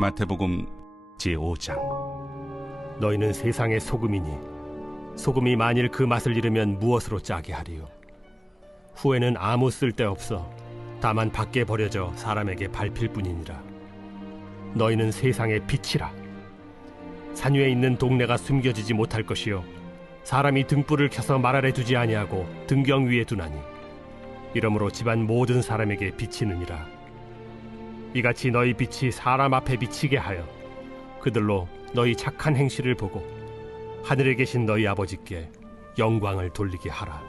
마태복음 제5장. 너희는 세상의 소금이니 소금이 만일 그 맛을 잃으면 무엇으로 짜게 하리요? 후에는 아무 쓸데없어 다만 밖에 버려져 사람에게 밟힐 뿐이니라. 너희는 세상의 빛이라. 산 위에 있는 동네가 숨겨지지 못할 것이요 사람이 등불을 켜서 말 아래 두지 아니하고 등경 위에 두나니 이러므로 집안 모든 사람에게 비치느니라. 이같이 너희 빛이 사람 앞에 비치게 하여 그들로 너희 착한 행실을 보고 하늘에 계신 너희 아버지께 영광을 돌리게 하라.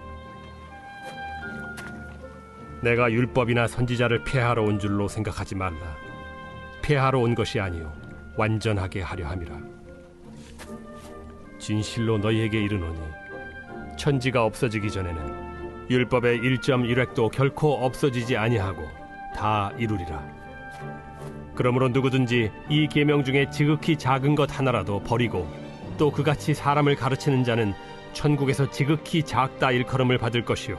내가 율법이나 선지자를 폐하러 온 줄로 생각하지 말라. 폐하러 온 것이 아니요 완전하게 하려 함이라. 진실로 너희에게 이르노니 천지가 없어지기 전에는 율법의 1.1획도 결코 없어지지 아니하고 다 이루리라. 그러므로 누구든지 이 계명 중에 지극히 작은 것 하나라도 버리고 또 그같이 사람을 가르치는 자는 천국에서 지극히 작다 일컬음을 받을 것이요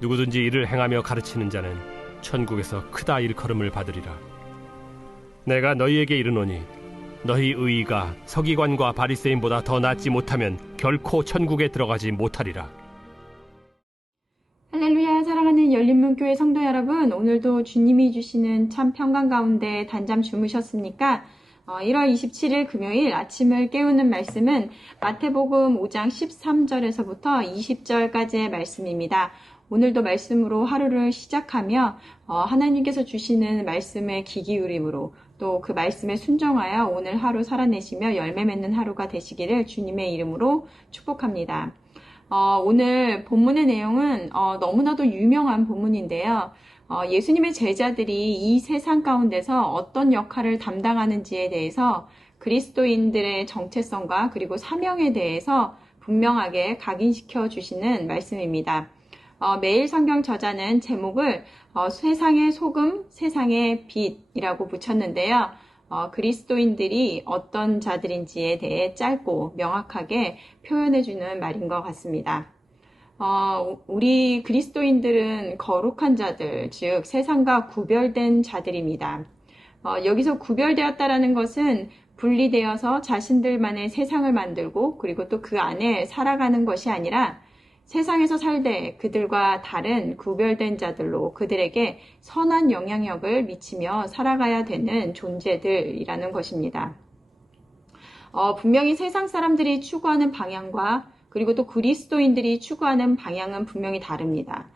누구든지 이를 행하며 가르치는 자는 천국에서 크다 일컬음을 받으리라. 내가 너희에게 이르노니 너희 의의가 서기관과 바리새인보다 더 낫지 못하면 결코 천국에 들어가지 못하리라. 할렐루야. 사랑하는 열린문교회 성도 여러분, 오늘도 주님이 주시는 참 평강 가운데 단잠 주무셨습니까? 1월 27일 금요일 아침을 깨우는 말씀은 마태복음 5장 13절에서부터 20절까지의 말씀입니다. 오늘도 말씀으로 하루를 시작하며 하나님께서 주시는 말씀에 귀 기울임으로 또 그 말씀에 순종하여 오늘 하루 살아내시며 열매 맺는 하루가 되시기를 주님의 이름으로 축복합니다. 오늘 본문의 내용은 너무나도 유명한 본문인데요. 예수님의 제자들이 이 세상 가운데서 어떤 역할을 담당하는지에 대해서 그리스도인들의 정체성과 그리고 사명에 대해서 분명하게 각인시켜 주시는 말씀입니다. 매일 성경 저자는 제목을 세상의 소금, 세상의 빛이라고 붙였는데요. 그리스도인들이 어떤 자들인지에 대해 짧고 명확하게 표현해주는 말인 것 같습니다. 우리 그리스도인들은 거룩한 자들, 즉 세상과 구별된 자들입니다. 여기서 구별되었다라는 것은 분리되어서 자신들만의 세상을 만들고 그리고 또 그 안에 살아가는 것이 아니라 세상에서 살되 그들과 다른 구별된 자들로 그들에게 선한 영향력을 미치며 살아가야 되는 존재들이라는 것입니다. 분명히 세상 사람들이 추구하는 방향과 그리고 또 그리스도인들이 추구하는 방향은 분명히 다릅니다.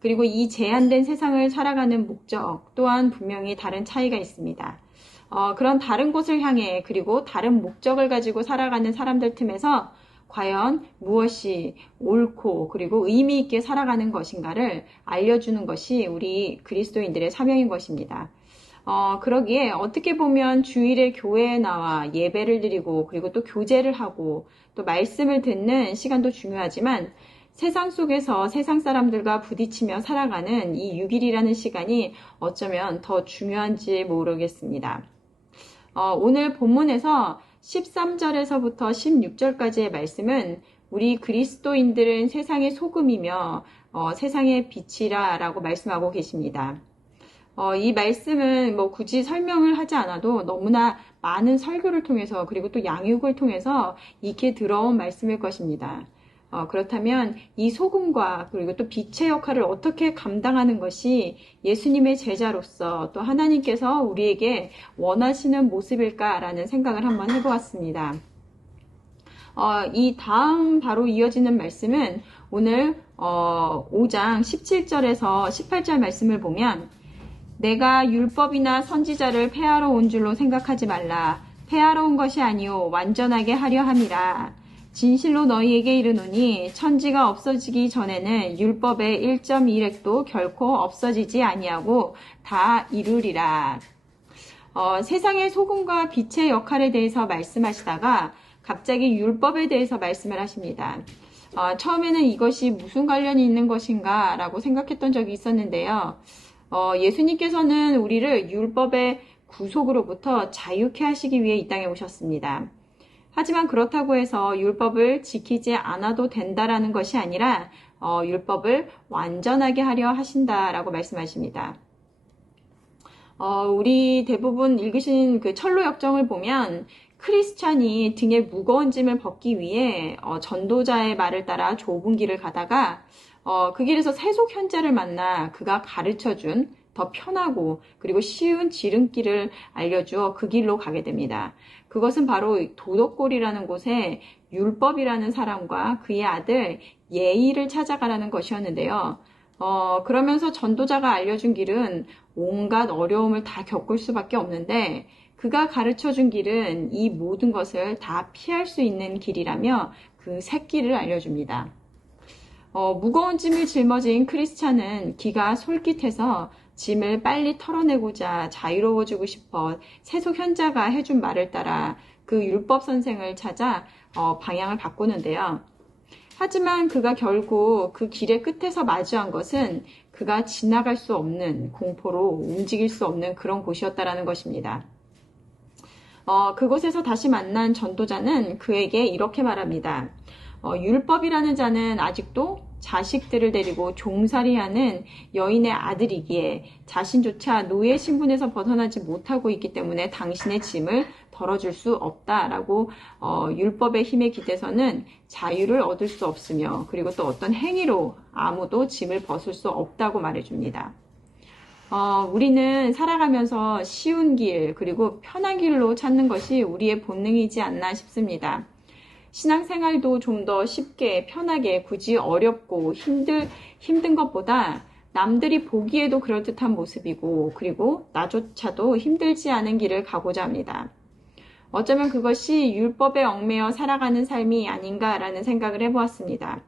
그리고 이 제한된 세상을 살아가는 목적 또한 분명히 다른 차이가 있습니다. 그런 다른 곳을 향해 그리고 다른 목적을 가지고 살아가는 사람들 틈에서 과연 무엇이 옳고 그리고 의미 있게 살아가는 것인가를 알려주는 것이 우리 그리스도인들의 사명인 것입니다. 그러기에 어떻게 보면 주일에 교회에 나와 예배를 드리고 그리고 또 교제를 하고 또 말씀을 듣는 시간도 중요하지만 세상 속에서 세상 사람들과 부딪히며 살아가는 이 6일이라는 시간이 어쩌면 더 중요한지 모르겠습니다. 오늘 본문에서 13절에서부터 16절까지의 말씀은 우리 그리스도인들은 세상의 소금이며 세상의 빛이라 라고 말씀하고 계십니다. 이 말씀은 굳이 설명을 하지 않아도 너무나 많은 설교를 통해서 그리고 또 양육을 통해서 익히 들어온 말씀일 것입니다. 그렇다면 이 소금과 그리고 또 빛의 역할을 어떻게 감당하는 것이 예수님의 제자로서 또 하나님께서 우리에게 원하시는 모습일까라는 생각을 한번 해보았습니다. 이 다음 바로 이어지는 말씀은 오늘 5장 17절에서 18절 말씀을 보면 내가 율법이나 선지자를 폐하러 온 줄로 생각하지 말라. 폐하러 온 것이 아니요 완전하게 하려 함이라. 진실로 너희에게 이르노니 천지가 없어지기 전에는 율법의 1.1획도 결코 없어지지 아니하고 다 이루리라. 세상의 소금과 빛의 역할에 대해서 말씀하시다가 갑자기 율법에 대해서 말씀을 하십니다. 처음에는 이것이 무슨 관련이 있는 것인가 라고 생각했던 적이 있었는데요. 예수님께서는 우리를 율법의 구속으로부터 자유케 하시기 위해 이 땅에 오셨습니다. 하지만 그렇다고 해서 율법을 지키지 않아도 된다라는 것이 아니라 율법을 완전하게 하려 하신다라고 말씀하십니다. 우리 대부분 읽으신 그 철로 역정을 보면 크리스찬이 등에 무거운 짐을 벗기 위해 전도자의 말을 따라 좁은 길을 가다가 그 길에서 세속 현자를 만나 그가 가르쳐준 더 편하고 그리고 쉬운 지름길을 알려주어 그 길로 가게 됩니다. 그것은 바로 도덕골이라는 곳에 율법이라는 사람과 그의 아들 예의를 찾아가라는 것이었는데요. 그러면서 전도자가 알려준 길은 온갖 어려움을 다 겪을 수밖에 없는데 그가 가르쳐준 길은 이 모든 것을 다 피할 수 있는 길이라며 그 새길을 알려줍니다. 무거운 짐을 짊어진 크리스찬은 기가 솔깃해서 짐을 빨리 털어내고자 자유로워지고 싶어 세속 현자가 해준 말을 따라 그 율법 선생을 찾아 방향을 바꾸는데요. 하지만 그가 결국 그 길의 끝에서 마주한 것은 그가 지나갈 수 없는 공포로 움직일 수 없는 그런 곳이었다라는 것입니다. 그곳에서 다시 만난 전도자는 그에게 이렇게 말합니다. 율법이라는 자는 아직도 자식들을 데리고 종살이하는 여인의 아들이기에 자신조차 노예 신분에서 벗어나지 못하고 있기 때문에 당신의 짐을 덜어줄 수 없다라고 율법의 힘에 기대서는 자유를 얻을 수 없으며 그리고 또 어떤 행위로 아무도 짐을 벗을 수 없다고 말해줍니다. 우리는 살아가면서 쉬운 길 그리고 편한 길로 찾는 것이 우리의 본능이지 않나 싶습니다. 신앙생활도 좀 더 쉽게 편하게 굳이 어렵고 힘든 것보다 남들이 보기에도 그럴듯한 모습이고 그리고 나조차도 힘들지 않은 길을 가고자 합니다. 어쩌면 그것이 율법에 얽매여 살아가는 삶이 아닌가라는 생각을 해보았습니다.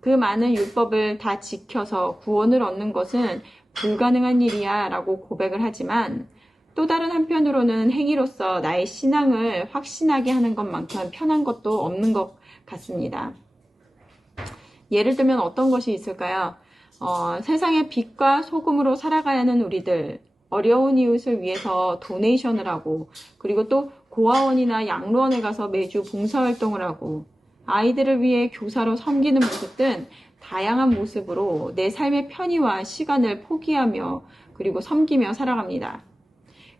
그 많은 율법을 다 지켜서 구원을 얻는 것은 불가능한 일이야 라고 고백을 하지만 또 다른 한편으로는 행위로서 나의 신앙을 확신하게 하는 것만큼 편한 것도 없는 것 같습니다. 예를 들면 어떤 것이 있을까요? 세상의 빛과 소금으로 살아가야 하는 우리들, 어려운 이웃을 위해서 도네이션을 하고 그리고 또 고아원이나 양로원에 가서 매주 봉사활동을 하고 아이들을 위해 교사로 섬기는 모습 등 다양한 모습으로 내 삶의 편의와 시간을 포기하며 그리고 섬기며 살아갑니다.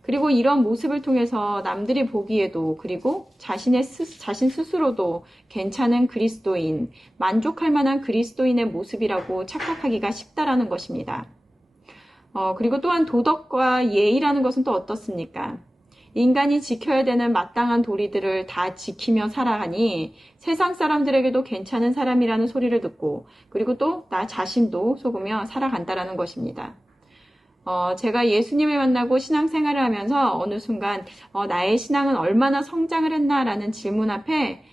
그리고 이런 모습을 통해서 남들이 보기에도 그리고 자신 스스로도 괜찮은 그리스도인, 만족할 만한 그리스도인의 모습이라고 착각하기가 쉽다라는 것입니다. 그리고 또한 도덕과 예의라는 것은 또 어떻습니까? 인간이 지켜야 되는 마땅한 도리들을 다 지키며 살아가니 세상 사람들에게도 괜찮은 사람이라는 소리를 듣고 그리고 또 나 자신도 속으며 살아간다라는 것입니다. 제가 예수님을 만나고 신앙생활을 하면서 어느 순간 나의 신앙은 얼마나 성장을 했나라는 질문 앞에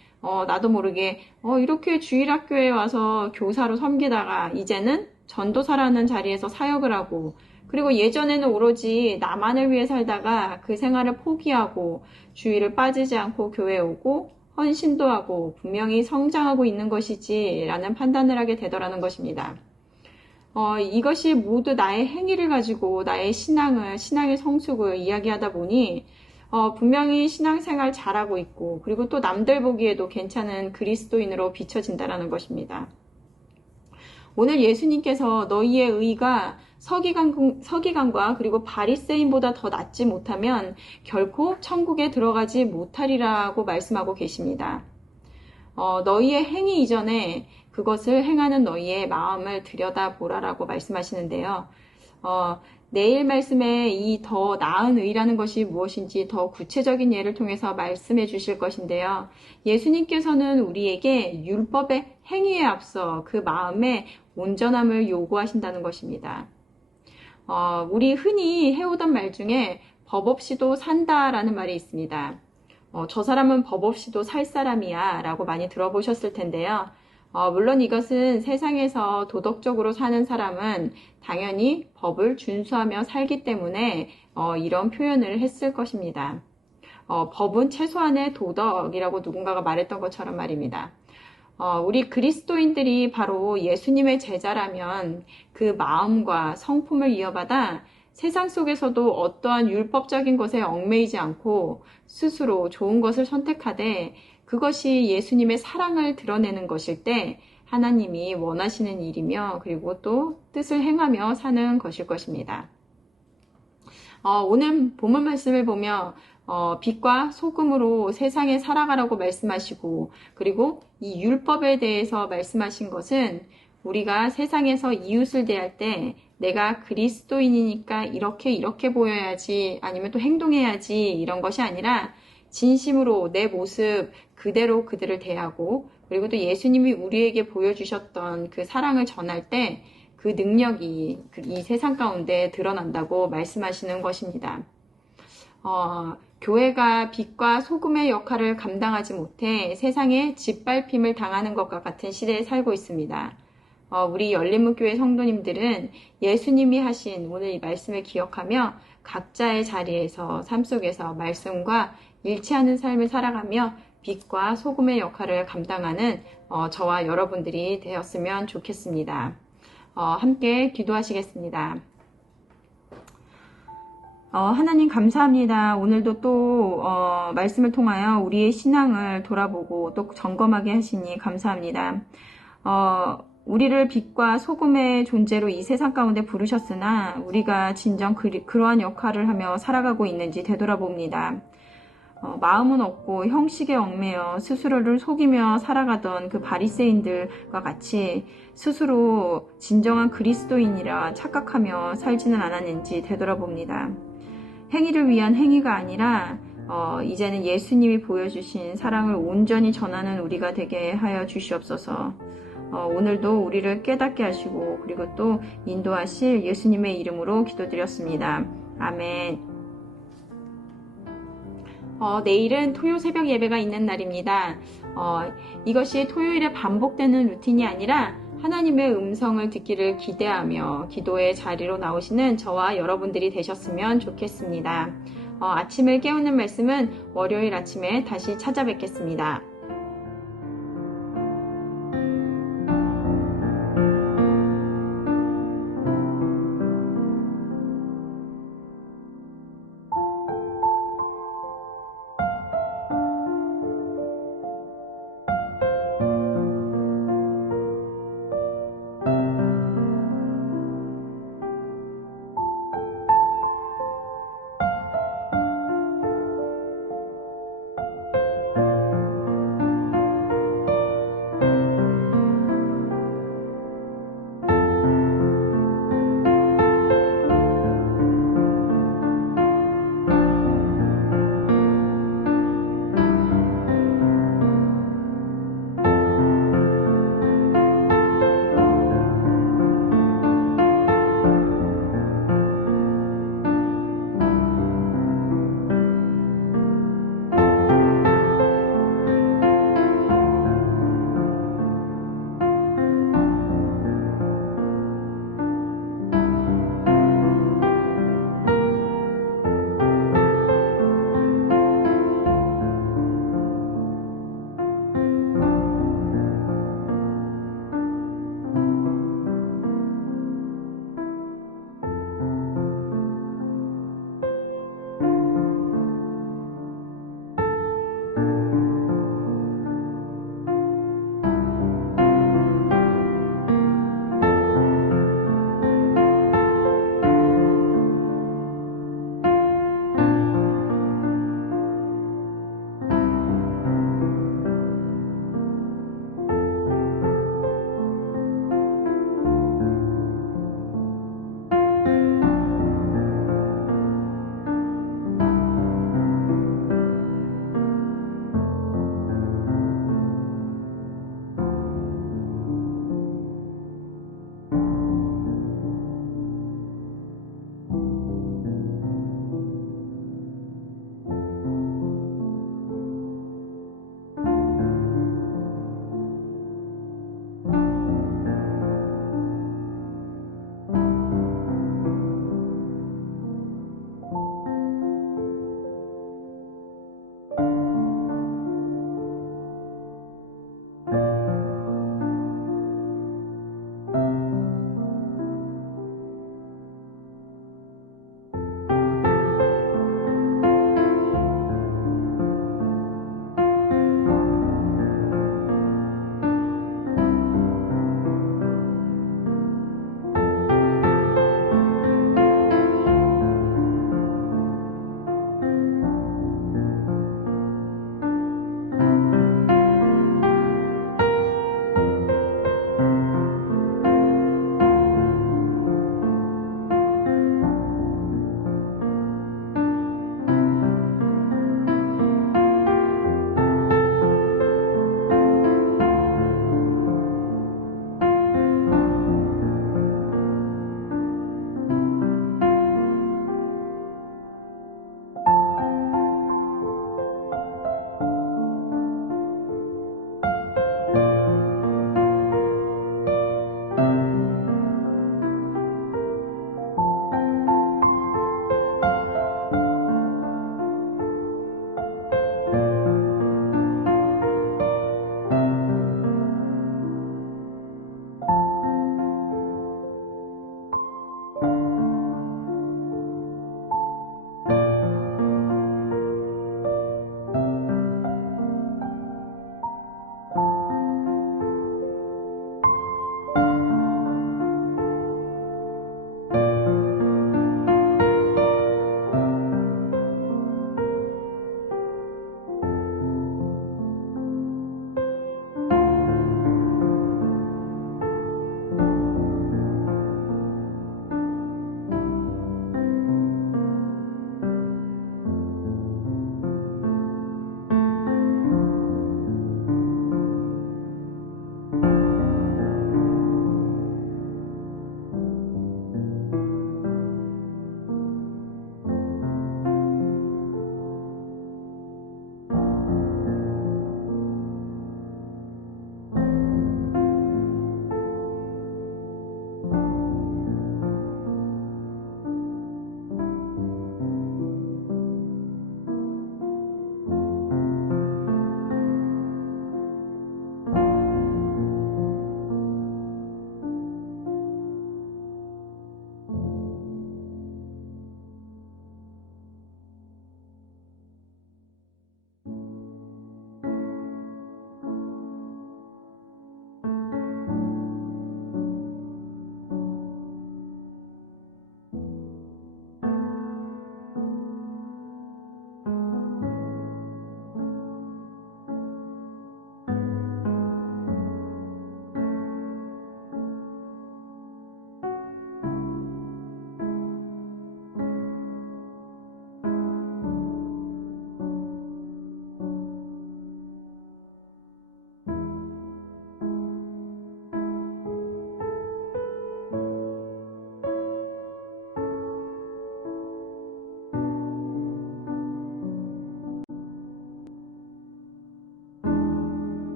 나도 모르게 이렇게 주일학교에 와서 교사로 섬기다가 이제는 전도사라는 자리에서 사역을 하고 그리고 예전에는 오로지 나만을 위해 살다가 그 생활을 포기하고 주일을 빠지지 않고 교회에 오고 헌신도 하고 분명히 성장하고 있는 것이지 라는 판단을 하게 되더라는 것입니다. 이것이 모두 나의 행위를 가지고 나의 신앙의 성숙을 이야기하다 보니 분명히 신앙생활 잘하고 있고 그리고 또 남들 보기에도 괜찮은 그리스도인으로 비춰진다는 것입니다. 오늘 예수님께서 너희의 의가 서기관과 그리고 바리새인보다 더 낫지 못하면 결코 천국에 들어가지 못하리라고 말씀하고 계십니다. 너희의 행위 이전에 그것을 행하는 너희의 마음을 들여다보라라고 말씀하시는데요. 내일 말씀에 이 더 나은 의라는 것이 무엇인지 더 구체적인 예를 통해서 말씀해 주실 것인데요. 예수님께서는 우리에게 율법의 행위에 앞서 그 마음의 온전함을 요구하신다는 것입니다. 우리 흔히 해오던 말 중에 법 없이도 산다라는 말이 있습니다. 저 사람은 법 없이도 살 사람이야 라고 많이 들어보셨을 텐데요. 물론 이것은 세상에서 도덕적으로 사는 사람은 당연히 법을 준수하며 살기 때문에 이런 표현을 했을 것입니다. 법은 최소한의 도덕이라고 누군가가 말했던 것처럼 말입니다. 우리 그리스도인들이 바로 예수님의 제자라면 그 마음과 성품을 이어받아 세상 속에서도 어떠한 율법적인 것에 얽매이지 않고 스스로 좋은 것을 선택하되 그것이 예수님의 사랑을 드러내는 것일 때 하나님이 원하시는 일이며 그리고 또 뜻을 행하며 사는 것일 것입니다. 오늘 본문 말씀을 보면 빛과 소금으로 세상에 살아가라고 말씀하시고, 그리고 이 율법에 대해서 말씀하신 것은 우리가 세상에서 이웃을 대할 때 내가 그리스도인이니까 이렇게 보여야지, 아니면 또 행동해야지, 이런 것이 아니라 진심으로 내 모습 그대로 그들을 대하고, 그리고 또 예수님이 우리에게 보여주셨던 그 사랑을 전할 때 그 능력이 이 세상 가운데 드러난다고 말씀하시는 것입니다. 교회가 빛과 소금의 역할을 감당하지 못해 세상에 짓밟힘을 당하는 것과 같은 시대에 살고 있습니다. 우리 열린문교회 성도님들은 예수님이 하신 오늘 이 말씀을 기억하며 각자의 자리에서 삶 속에서 말씀과 일치하는 삶을 살아가며 빛과 소금의 역할을 감당하는 저와 여러분들이 되었으면 좋겠습니다. 함께 기도하시겠습니다. 하나님 감사합니다. 오늘도 또 말씀을 통하여 우리의 신앙을 돌아보고 또 점검하게 하시니 감사합니다. 우리를 빛과 소금의 존재로 이 세상 가운데 부르셨으나 우리가 진정 그러한 역할을 하며 살아가고 있는지 되돌아봅니다. 마음은 없고 형식에 얽매여 스스로를 속이며 살아가던 그 바리새인들과 같이 스스로 진정한 그리스도인이라 착각하며 살지는 않았는지 되돌아봅니다. 행위를 위한 행위가 아니라 이제는 예수님이 보여주신 사랑을 온전히 전하는 우리가 되게 하여 주시옵소서. 오늘도 우리를 깨닫게 하시고 그리고 또 인도하실 예수님의 이름으로 기도드렸습니다. 아멘. 내일은 토요 새벽 예배가 있는 날입니다. 이것이 토요일에 반복되는 루틴이 아니라 하나님의 음성을 듣기를 기대하며 기도의 자리로 나오시는 저와 여러분들이 되셨으면 좋겠습니다. 아침을 깨우는 말씀은 월요일 아침에 다시 찾아뵙겠습니다.